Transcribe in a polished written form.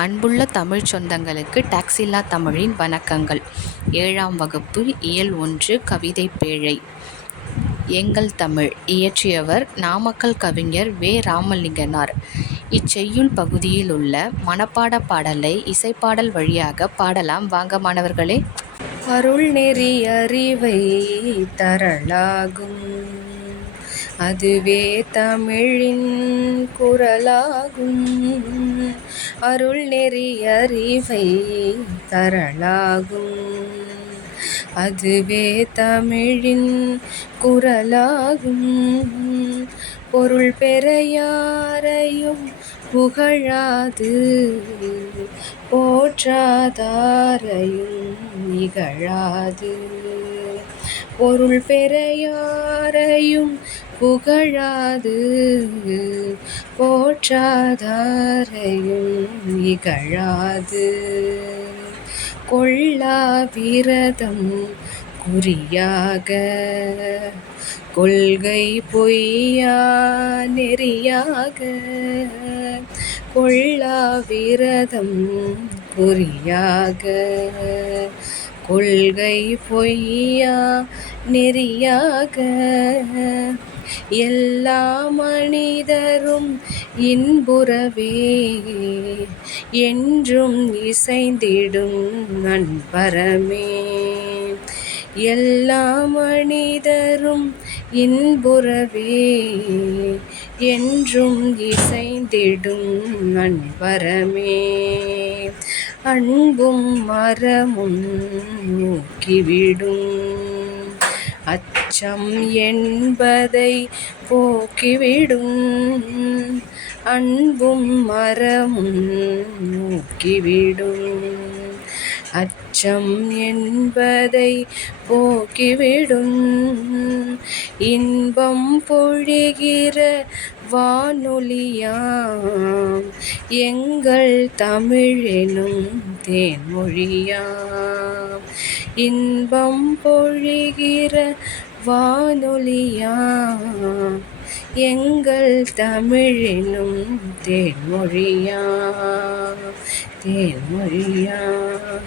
அன்புள்ள தமிழ் சொந்தங்களுக்கு டாக்ஸில்லா தமிழின் வணக்கங்கள். 7ஆம் வகுப்பு இயல் 1 கவிதை பேழை. எங்கள் தமிழ். இயற்றியவர் நாமக்கல் கவிஞர் வே. ராமலிங்கனார். இச்செய்யுள் பகுதியில் உள்ள மனப்பாட பாடலை இசைப்பாடல் வழியாக பாடலாம் வாங்க மாணவர்களே. அருள்நெறி அறிவை தரலாகும், அதுவே தமிழின் குரலாகும். அருள்நெறி அறிவை தரலாகும், அதுவே தமிழின் குரலாகும். பொருள் பெற யாரையும் புகழாது, போற்றாதாரையும் நிகழாது. பொருள் பெற யாரையும் புகழாது, போற்றாதாரையும் நிகழாது. கொள்ளா விரதம் குறியாக, கொள்கை பொய்யா நெறியாக. கொள்ளா விரதம் குறியாக, கொள்கை பொய்யா நெறியாக. எல்லா மனிதரும் இன்புறவே என்றும் இசைந்திடும் நண்பரமே. எல்லா மனிதரும் இன்புறவே என்றும் இசைந்திடும் நண்பரமே. அன்பும் மரமும் ஊக்கிவிடும், அச்சம் என்பதை போக்கிவிடும். அன்பும் மரமும் ஊக்கிவிடும், அச்சம் என்பதை போக்கிவிடும். இன்பம் பொழிகிற வானொலியாம் எங்கள் தமிழெனும் தேன்மொழியாம். இன்பம் பொழிகிற வானொலியாம் எங்கள் தமிழெனும் தேன்மொழியாம், தேன்மொழியாம்.